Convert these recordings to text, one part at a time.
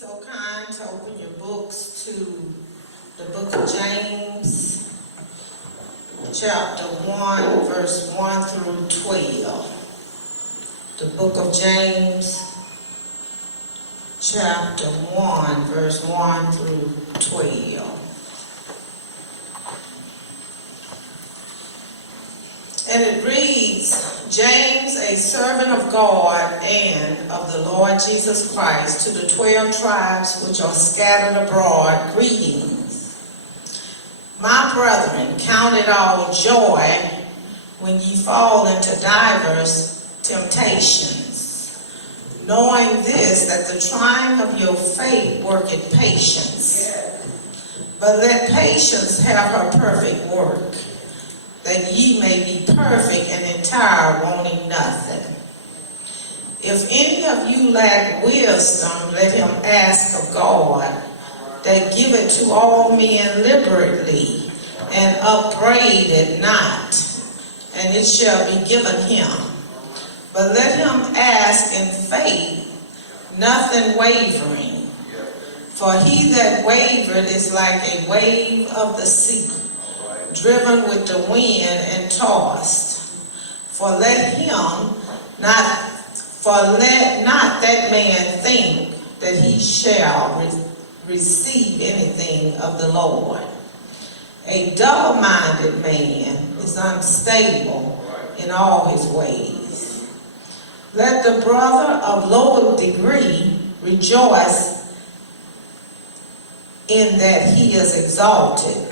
so kind to open your books to the book of James, chapter 1, verse 1 through 12. The book of James, chapter 1, verse 1 through 12. And it reads, James, a servant of God and of the Lord Jesus Christ, to the 12 tribes which are scattered abroad, greetings. My brethren, count it all joy when ye fall into divers temptations, knowing this, that the trying of your faith worketh patience. But let patience have her perfect work, that ye may be perfect and entire, wanting nothing. If any of you lack wisdom, let him ask of God, that giveth to all men liberally, and upbraideth not, and it shall be given him. But let him ask in faith, nothing wavering. For he that wavereth is like a wave of the sea, driven with the wind and tossed. For let not that man think that he shall receive anything of the Lord. A double-minded man is unstable in all his ways. Let the brother of lower degree rejoice in that he is exalted,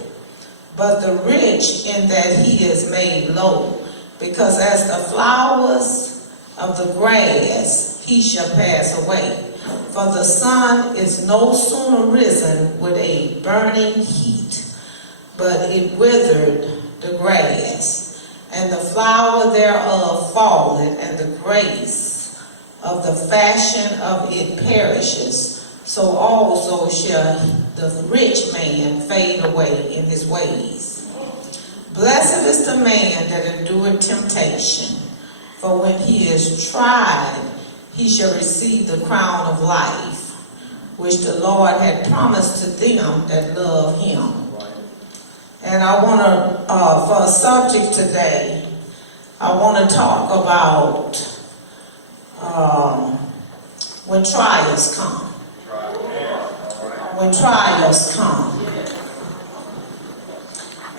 but the rich in that he is made low, because as the flowers of the grass he shall pass away. For the sun is no sooner risen with a burning heat, but it withered the grass, and the flower thereof falleth, and the grace of the fashion of it perishes. So also shall the rich man fade away in his ways. Blessed is the man that endureth temptation, for when he is tried, he shall receive the crown of life, which the Lord had promised to them that love him. And I want to, for a subject today, I want to talk about when trials come. When trials come.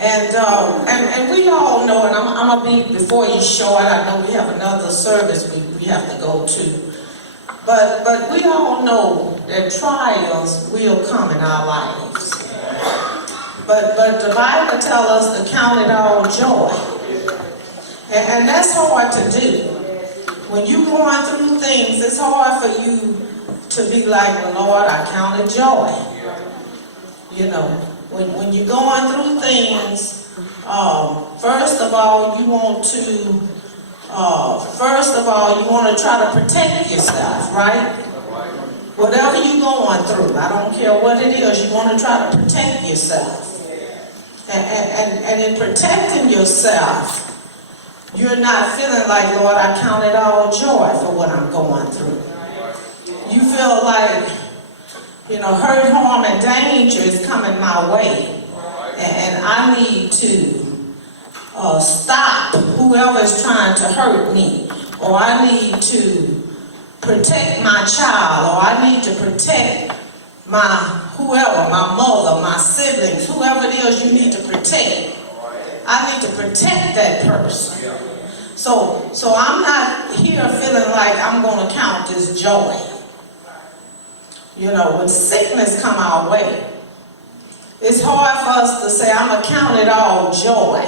And we all know, and I'm going to be before you short, I know we have another service we have to go to. But we all know that trials will come in our lives. But the Bible tells us to count it all joy. And that's hard to do. When you're going through things, it's hard for you to be like, well, Lord, I count it joy. You know, when you're going through things, first of all, you want to try to protect yourself, right? Whatever you're going through, I don't care what it is, you want to try to protect yourself. And in protecting yourself, you're not feeling like, Lord, I count it all joy for what I'm going through. You feel like, hurt, harm, and danger is coming my way. And I need to stop whoever is trying to hurt me. Or I need to protect my child. Or I need to protect my mother, my siblings, whoever it is you need to protect. I need to protect that person. So I'm not here feeling like I'm going to count this joy. When sickness come our way, it's hard for us to say, I'm going to count it all joy.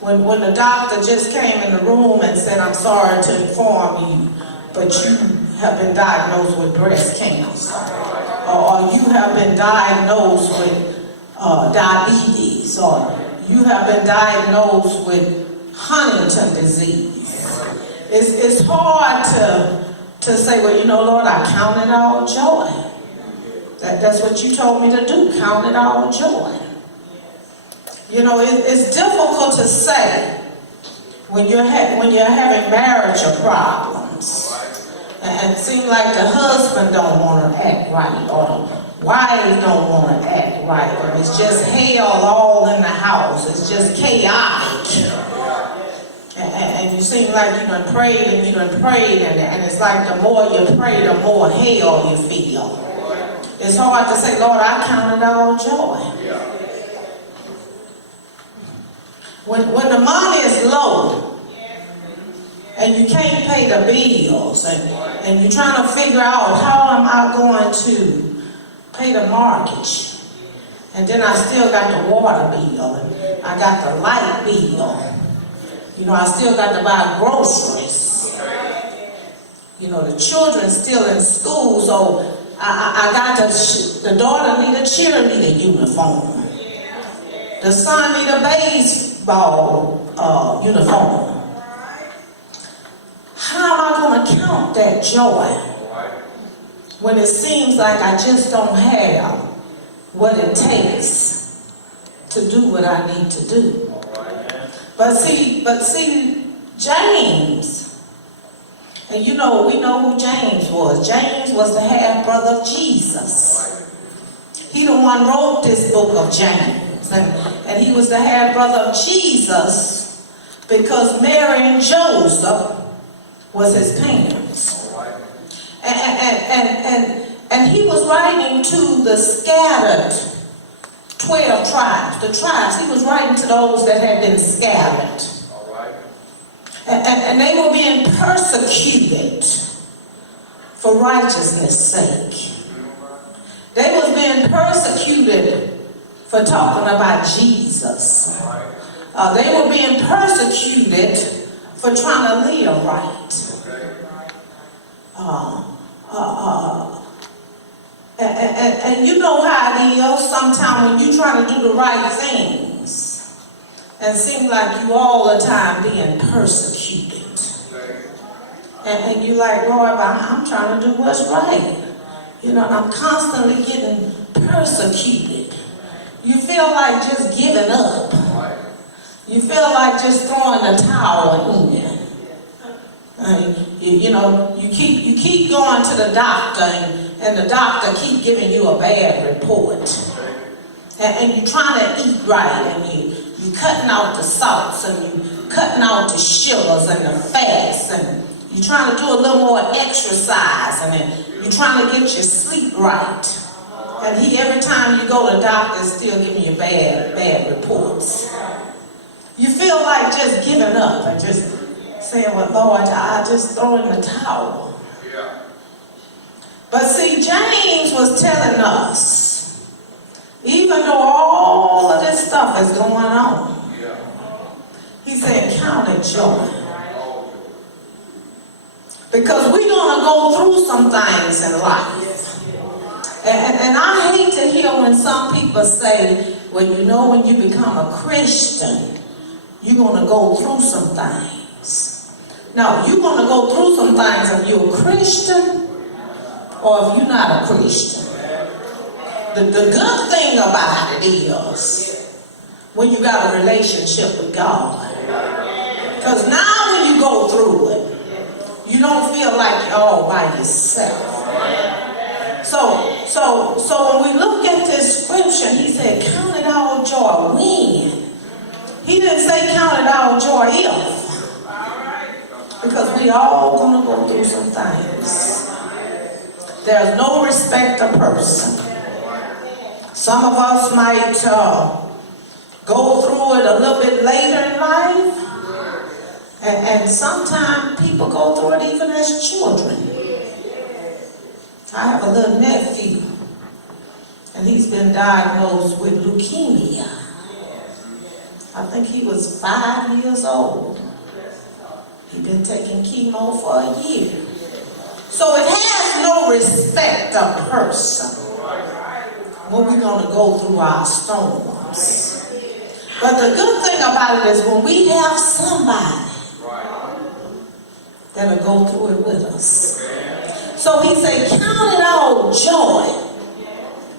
When the doctor just came in the room and said, I'm sorry to inform you, but you have been diagnosed with breast cancer. Or you have been diagnosed with diabetes. Or you have been diagnosed with Huntington disease. It's hard to say, well, Lord, I count it all joy. That's what you told me to do, count it all joy. It's difficult to say when you're having marital problems, And it seems like the husband don't want to act right, or the wife don't want to act right, or it's just hell all in the house. It's just chaotic. And you seem like you done prayed and you done prayed, and it's like the more you pray, the more hell you feel. It's hard to say, Lord, I count it all joy. When the money is low, and you can't pay the bills, and you're trying to figure out how am I going to pay the mortgage, and then I still got the water bill, and I got the light bill. You know, I still got to buy groceries. You know, the children still in school, so I got the daughter need a cheerleader uniform. The son need a baseball uniform. How am I going to count that joy when it seems like I just don't have what it takes to do what I need to do? But see, James, and you know, we know who James was. James was the half-brother of Jesus. He the one wrote this book of James. And he was the half-brother of Jesus because Mary and Joseph was his parents. And he was writing to the scattered 12 tribes, the tribes. He was writing to those that had been scattered. And they were being persecuted for righteousness' sake. They was being persecuted for talking about Jesus. They were being persecuted for trying to live right. And you know how it is sometimes when you try to do the right things and seem like you all the time being persecuted. And you like, Lord, I'm trying to do what's right. You know, I'm constantly getting persecuted. You feel like just giving up. You feel like just throwing the towel in. You know, you keep going to the doctor, and the doctor keep giving you a bad report. And you're trying to eat right, and you cutting out the salts, and you cutting out the sugars and the fats, and you're trying to do a little more exercise, and then you're trying to get your sleep right. And every time you go to the doctor, is still giving you bad reports. You feel like just giving up and just saying, well, Lord, I just throw in the towel. Yeah. But see, James was telling us, even though all of this stuff is going on, he said, count it joy. Because we're going to go through some things in life. And I hate to hear when some people say, well, you know, when you become a Christian, you're going to go through some things. Now, you're going to go through some things if you're a Christian or if you're not a Christian. The good thing about it is when you got a relationship with God. Because now when you go through it, you don't feel like you're all by yourself. So when we look at this scripture, he said, count it all joy. When? He didn't say count it all joy if. Because we all going to go through some things. There's no respect of person. Some of us might go through it a little bit later in life. And sometimes people go through it even as children. I have a little nephew, and he's been diagnosed with leukemia. I think he was 5 years old. He'd been taking chemo for a year. So it has no respect of person when we're going to go through our storms. But the good thing about it is when we have somebody that'll go through it with us. So he said, count it all joy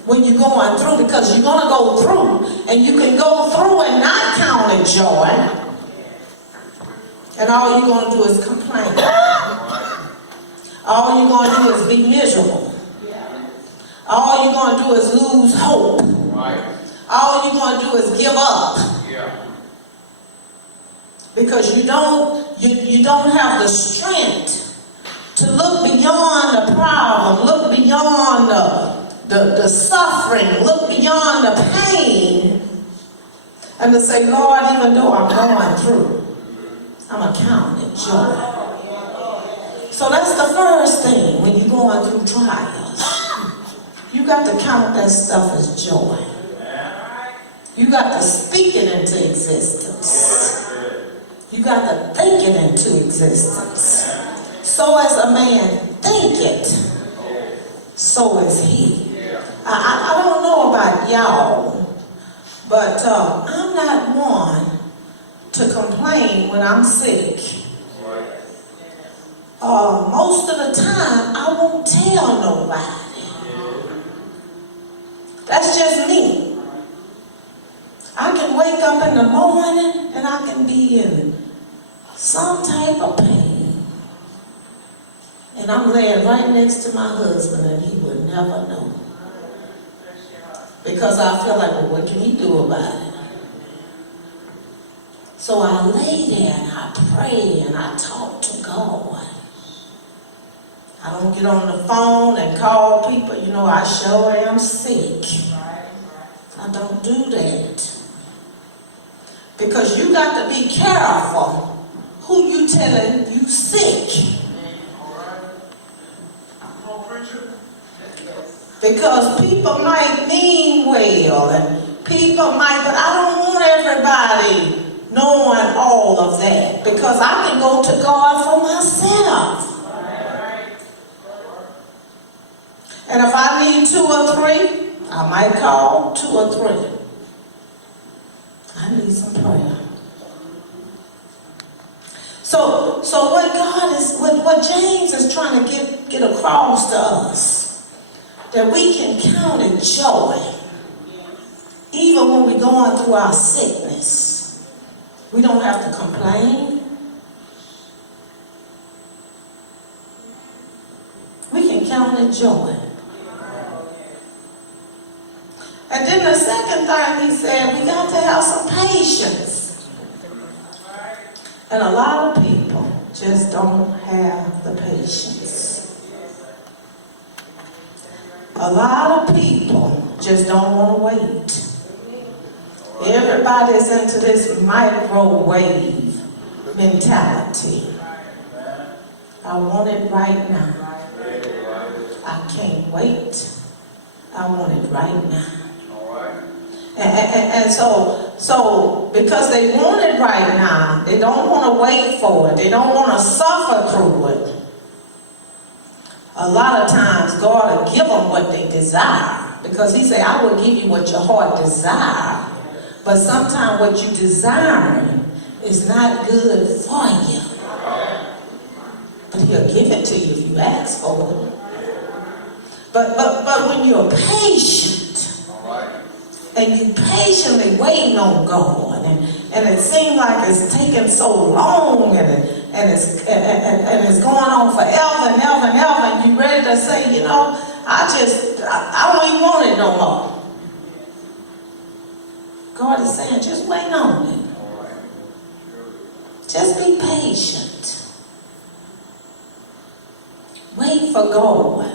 when you're going through, because you're going to go through, and you can go through and not count it joy, and all you're going to do is complain. all you're going to do is be miserable. All you're going to do is lose hope. All you're going to do is give up. Because you don't have the strength to look beyond the problem, look beyond the suffering, look beyond the pain, and to say, Lord, even though I'm going through, I'm going to count it joy. So that's the first thing when you're going through trials. You got to count that stuff as joy. You got to speak it into existence. You got to think it into existence. So as a man thinketh, so is he. I don't know about y'all, but I'm not one to complain when I'm sick. Most of the time, I won't tell nobody. That's just me. I can wake up in the morning and I can be in some type of pain. And I'm laying right next to my husband and he would never know. Because I feel like, well, what can he do about it? So I lay there and I pray and I talk to God. I don't get on the phone and call people, I sure am sick. I don't do that. Because you got to be careful who you telling you sick. Because people might mean well and people might, but I don't want everybody knowing all of that. Because I can go to God for myself. And if I need 2 or 3, I might call 2 or 3. I need some prayer. So what James is trying to get across to us, that we can count it joy, even when we're going through our sickness. We don't have to complain. We can count it joy. And then the second thing he said, we got to have some patience. And a lot of people just don't have the patience. A lot of people just don't want to wait. Everybody's into this microwave mentality. I want it right now. I can't wait. I want it right now. And so because they want it right now, they don't want to wait for it. They don't want to suffer through it. A lot of times God will give them what they desire. Because he said, I will give you what your heart desire. But sometimes what you desiring is not good for you. But he'll give it to you if you ask for it. But when you're patient, and you patiently waiting on God, and it seems like it's taking so long, and it's going on forever and ever and ever, and you ready to say, I don't even want it no more. God is saying, just wait on it. Just be patient. Wait for God.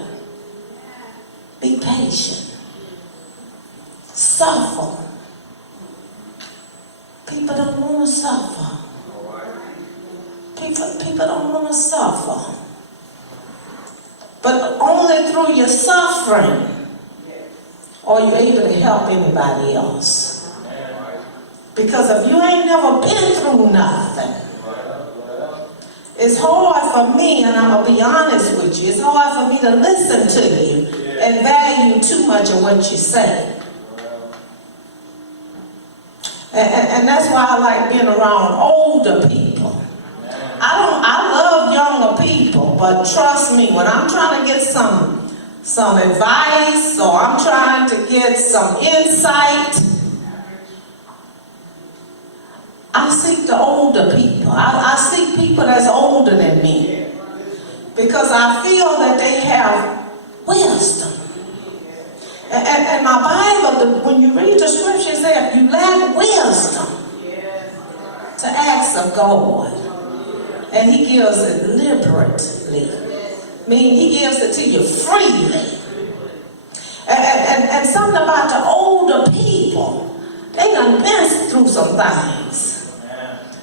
Be patient. Suffer. People don't want to suffer. People don't want to suffer. But only through your suffering are you able to help anybody else. Because if you ain't never been through nothing, it's hard for me, and I'm going to be honest with you, it's hard for me to listen to you and value too much of what you say. And that's why I like being around older people. I love younger people, but trust me, when I'm trying to get some advice, or I'm trying to get some insight, I seek the older people. I seek people that's older than me. because I feel that they have wisdom. And my Bible, when you read the scripture, it says, if you lack wisdom, to ask of God, and he gives it liberally, meaning he gives it to you freely. And something about the older people, they done been through some things,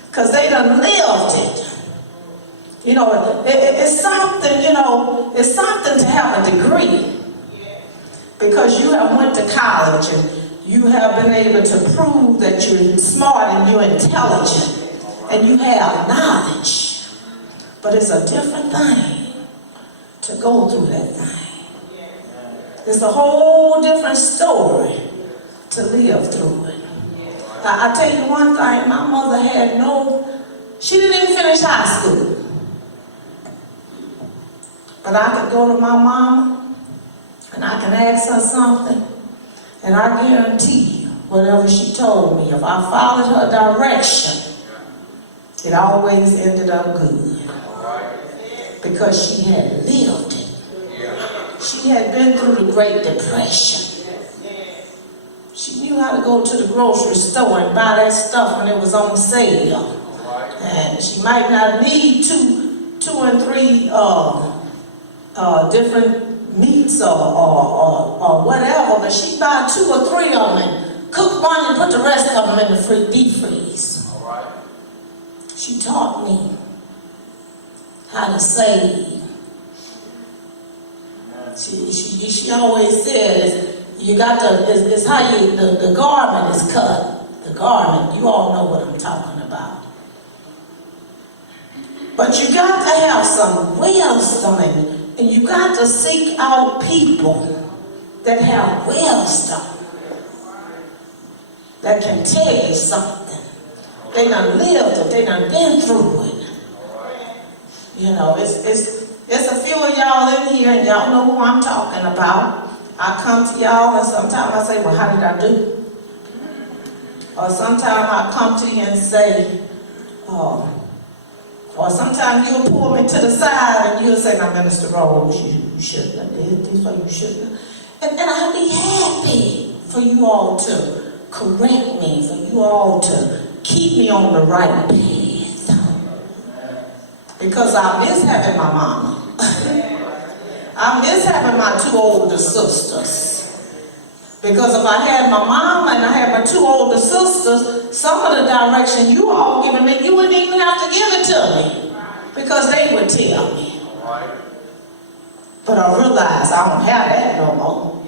because they done lived it. You know, it's something, you know, it's something to have a degree, because you have went to college and you have been able to prove that you're smart and you're intelligent and you have knowledge. But it's a different thing to go through that thing. It's a whole different story to live through it. I tell you one thing, my mother had she didn't even finish high school. But I could go to my mama and I can ask her something, and I guarantee you, whatever she told me, if I followed her direction, it always ended up good. Because she had lived it. She had been through the Great Depression. She knew how to go to the grocery store and buy that stuff when it was on sale. And she might not need two and three different meats or whatever, but she'd buy 2 or 3 of them and cook one and put the rest of them in the deep freeze. She taught me how to save. She always said, you got to, it's how you, the garment is cut. The garment, you all know what I'm talking about. But you got to have some wisdom, and you got to seek out people that have wisdom, that can tell you something. They done lived it, they done been through it. You know, it's a few of y'all in here, and y'all know who I'm talking about. I come to y'all, and sometimes I say, well, how did I do? Or sometimes I come to you and say, or sometimes you'll pull me to the side and you'll say, now, Minister Rose, you shouldn't have did this, or you shouldn't have. And I'll be happy for you all to correct me, for you all to keep me on the right path. Because I miss having my mama. I miss having my 2 older sisters. Because if I had my mama and I had my 2 older sisters, some of the direction you all giving me, you wouldn't even have to give it to me. Because they would tell me. But I realized I don't have that no more.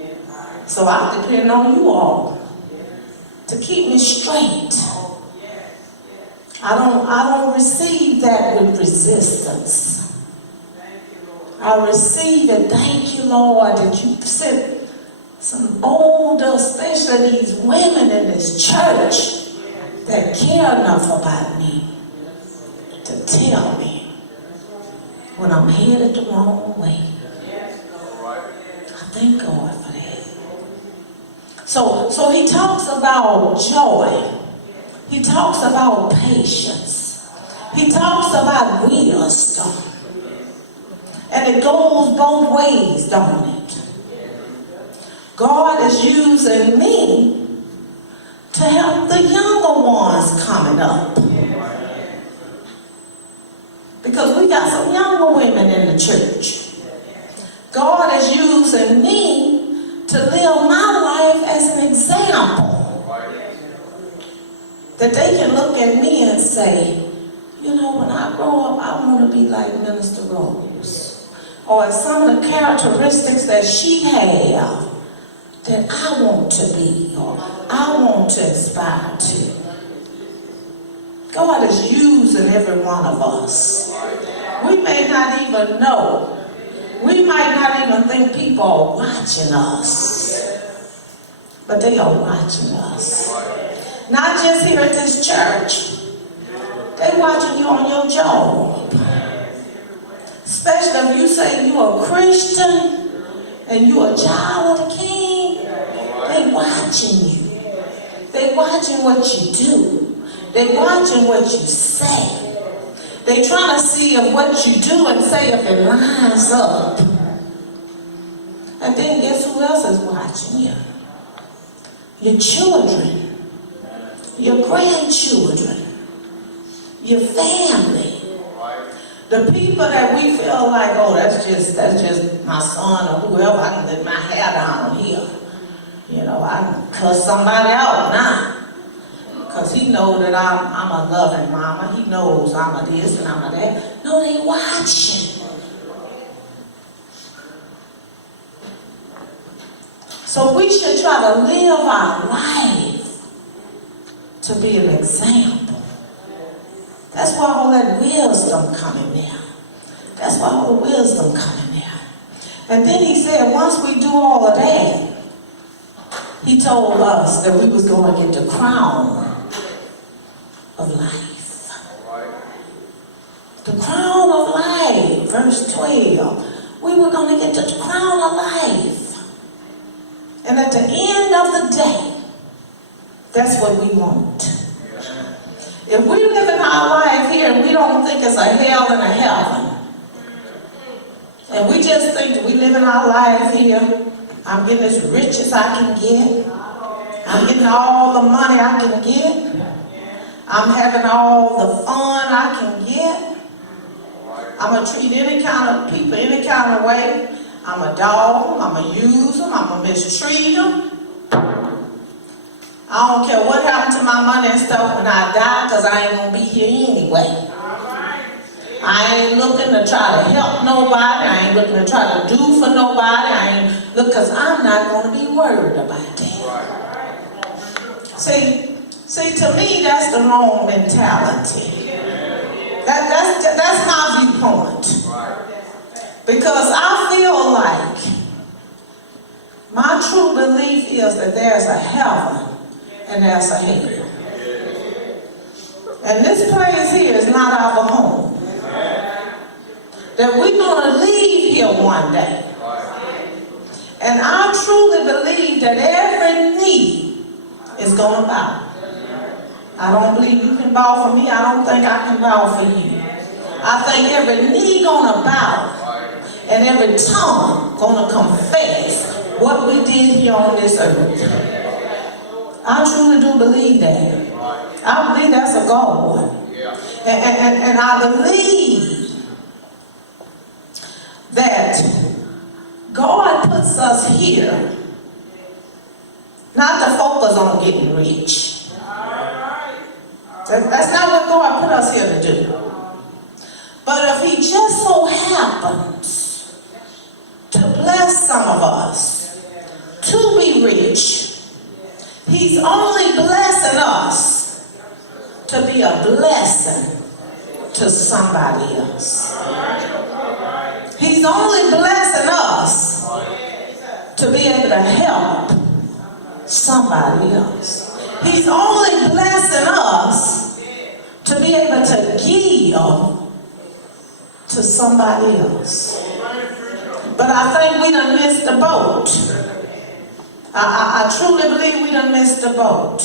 So I depend on you all to keep me straight. I don't receive that with resistance. I receive it. Thank you, Lord, that you sent some older, especially these women in this church that care enough about me to tell me when I'm headed the wrong way. I thank God for that. So he talks about joy. He talks about patience. He talks about wisdom. And it goes both ways, don't it? God is using me to help the younger ones coming up. Because we got some younger women in the church. God is using me to live my life as an example. That they can look at me and say, you know, when I grow up, I want to be like Minister Rose. Or some of the characteristics that she had that I want to be, or I want to aspire to. God is using every one of us. We may not even know. We might not even think people are watching us. But they are watching us. Not just here at this church. They're watching you on your job. Especially if you say you're a Christian and you're a child of the King. They're watching you. They're watching what you do. They're watching what you say. They trying to see if what you do and say if it lines up. And then guess who else is watching you? Your children, your grandchildren, your family. The people that we feel like, oh, that's just my son or whoever, I can let my hair down here. You know, I can cuss somebody out now. Because he knows that I'm a loving mama. He knows I'm a this and I'm a that. No, they watching. So we should try to live our life to be an example. That's why all that wisdom coming there. That's why all the wisdom coming there. And then he said, once we do all of that, he told us that we was going to get the crown of life. The crown of life, verse 12. We were going to get the crown of life. And at the end of the day, that's what we want. If we live in our life here and we don't think it's a hell and a heaven, and we just think that we live in our life here, I'm getting as rich as I can get, I'm getting all the money I can get, I'm having all the fun I can get, I'm going to treat any kind of people any kind of way, I'm a dog, I'm going to use them, I'm going to mistreat them. I don't care what happened to my money and stuff when I die, because I ain't going to be here anyway. I ain't looking to try to help nobody. I ain't looking to try to do for nobody. Because I'm not going to be worried about that. See, to me, that's the wrong mentality. That's my viewpoint. Because I feel like my true belief is that there's a heaven and there's a hell. And this place here is not our home. That we're going to leave here one day. And I truly believe that every knee is going to bow. I don't believe you can bow for me. I don't think I can bow for you. I think every knee going to bow. And every tongue going to confess what we did here on this earth. I truly do believe that. I believe that's a God. And I believe that God puts us here not to focus on getting rich. That's not what God put us here to do. But if he just so happens to bless some of us to be rich, he's only blessing us to be a blessing to somebody else. He's only blessing us to be able to help somebody else. He's only blessing us to be able to give to somebody else. But I think we done missed the boat. I truly believe we done missed the boat.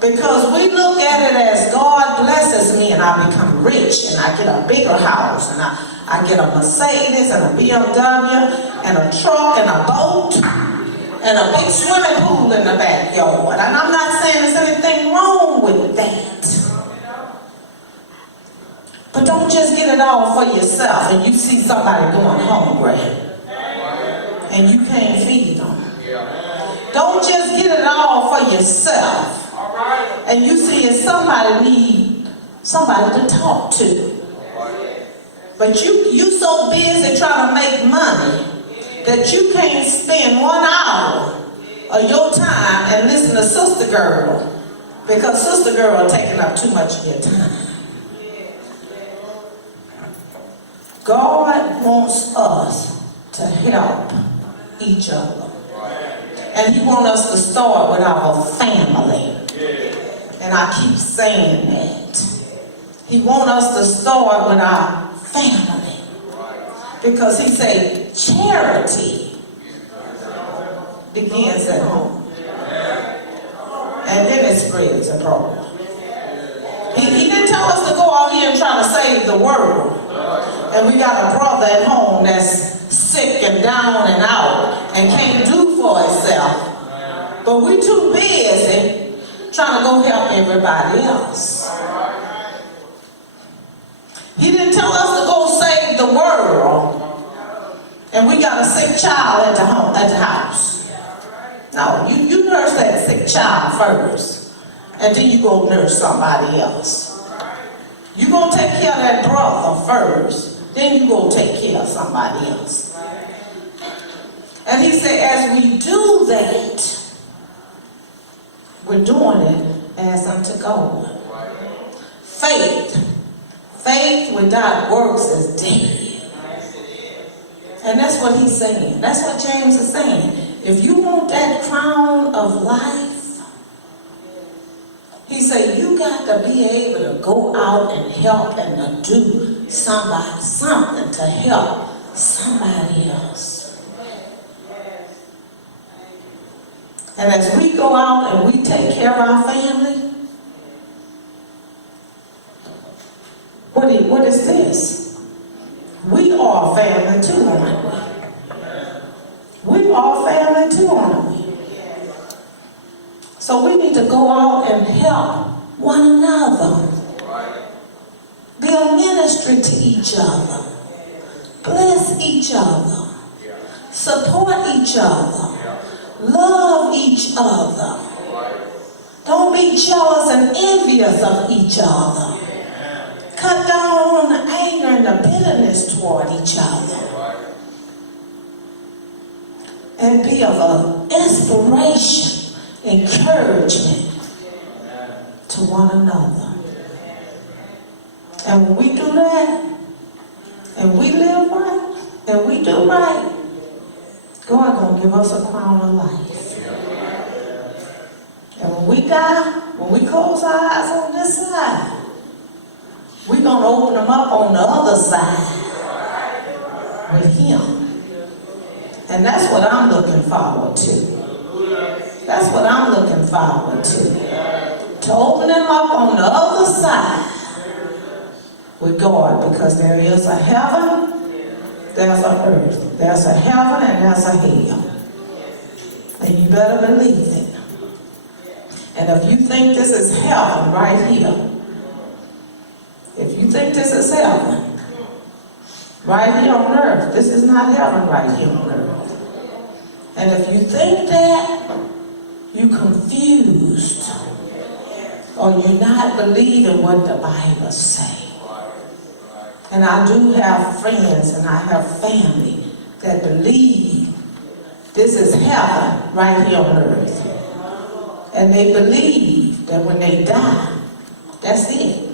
Because we look at it as God blesses me and I become rich and I get a bigger house and I get a Mercedes and a BMW and a truck and a boat and a big swimming pool in the backyard. And I'm not saying there's anything wrong with that. But don't just get it all for yourself and you see somebody going hungry and you can't feed them. Don't just get it all for yourself and you see if somebody need somebody to talk to. But you so busy trying to make money that you can't spend 1 hour of your time and listen to Sister Girl, because Sister Girl taking up too much of your time. God wants us to help each other. And he wants us to start with our family. And I keep saying that. He wants us to start with our family. Because he said charity begins at home. And then it spreads abroad. He He didn't tell us to go out here and try to save the world. And we got a brother at home that's sick and down and out and can't do for himself. But we too busy trying to go help everybody else. He didn't tell us to go save the world and we got a sick child at the house. No, you nurse that sick child first, and then you go nurse somebody else. You gonna take care of that brother first, then you go take care of somebody else. And he said, as we do that, we're doing it as unto God. Faith without works is dead. And that's what he's saying. That's what James is saying. If you want that crown of life, he said, you got to be able to go out and help and to do something to help somebody else. And as we go out and we take care of our family, what is this? We are family too, aren't we? We are family too, aren't we? So we need to go out and help one another. Be a ministry to each other. Bless each other. Support each other. Love each other. Don't be jealous and envious of each other. Cut down on the anger and the bitterness toward each other. And be of an inspiration, encouragement to one another. And when we do that, and we live right, and we do right, God gonna give us a crown of life. And when we die, when we close our eyes on this side, we're going to open them up on the other side with him. And that's what I'm looking forward to. That's what I'm looking forward to open them up on the other side with God, because there is a heaven, there's an earth. There's a heaven and there's a hell. And you better believe it. And if you think this is heaven right here, if you think this is heaven, right here on earth, this is not heaven right here on earth. And if you think that, you're confused, or you're not believing what the Bible says. And I do have friends and I have family that believe this is heaven right here on earth. And they believe that when they die, that's it.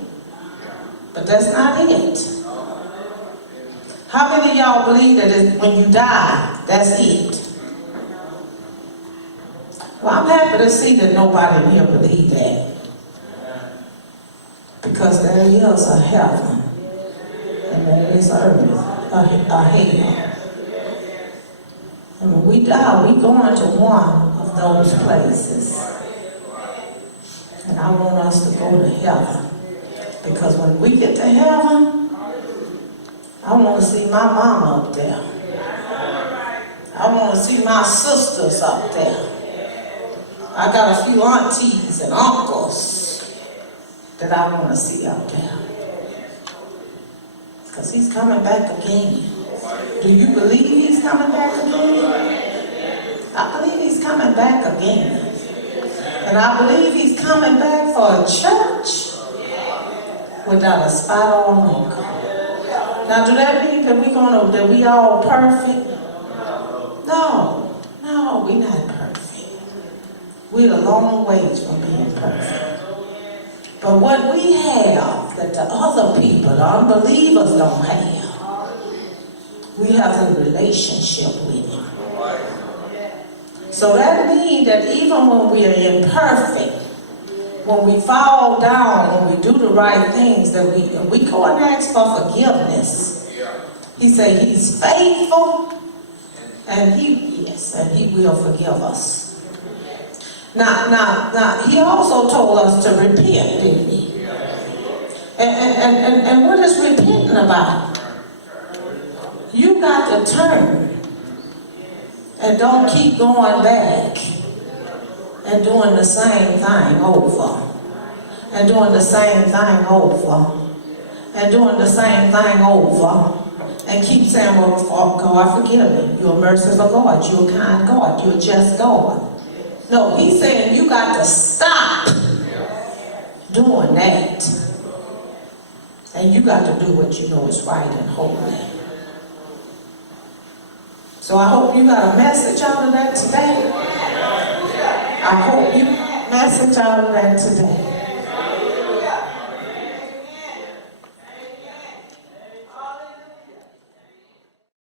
But that's not it. How many of y'all believe that when you die, that's it? Well, I'm happy to see that nobody in here believes that. Because there is a heaven and there is earth, a hell. And when we die, we go into one of those places. And I want us to go to heaven. Because when we get to heaven, I want to see my mama up there. I want to see my sisters up there. I got a few aunties and uncles that I want to see up there. Because he's coming back again. Do you believe he's coming back again? I believe he's coming back again. And I believe he's coming back for a church without a spot or a wrinkle. Now, do that mean that we all perfect? No, we're not perfect. We're a long ways from being perfect. But what we have that the other people, the unbelievers, don't have, we have a relationship with him. So that means that even when we are imperfect, when we fall down, when we do the right things, that we go and ask for forgiveness. He said he's faithful, and he will forgive us. Now, he also told us to repent, didn't he? And what is repenting about? You got to turn and don't keep going back and doing the same thing over and doing the same thing over and doing the same thing over and keep saying, well, God forgive me. You're a merciful God. You're a kind God. You're a just God. No, he's saying you got to stop doing that. And you got to do what you know is right and holy. So I hope you got a message out of that today. I hope you got a message out of that today.